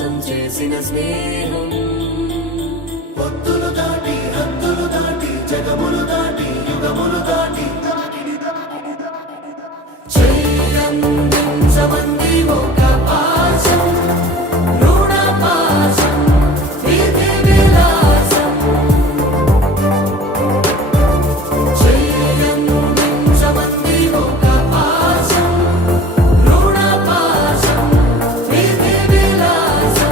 కోసం చేసిన స్నేహం పొత్తులు దాటి హద్దులు దాటి జగములు దాటి యుగములు దాటి చెయ్యందించమంది ఓ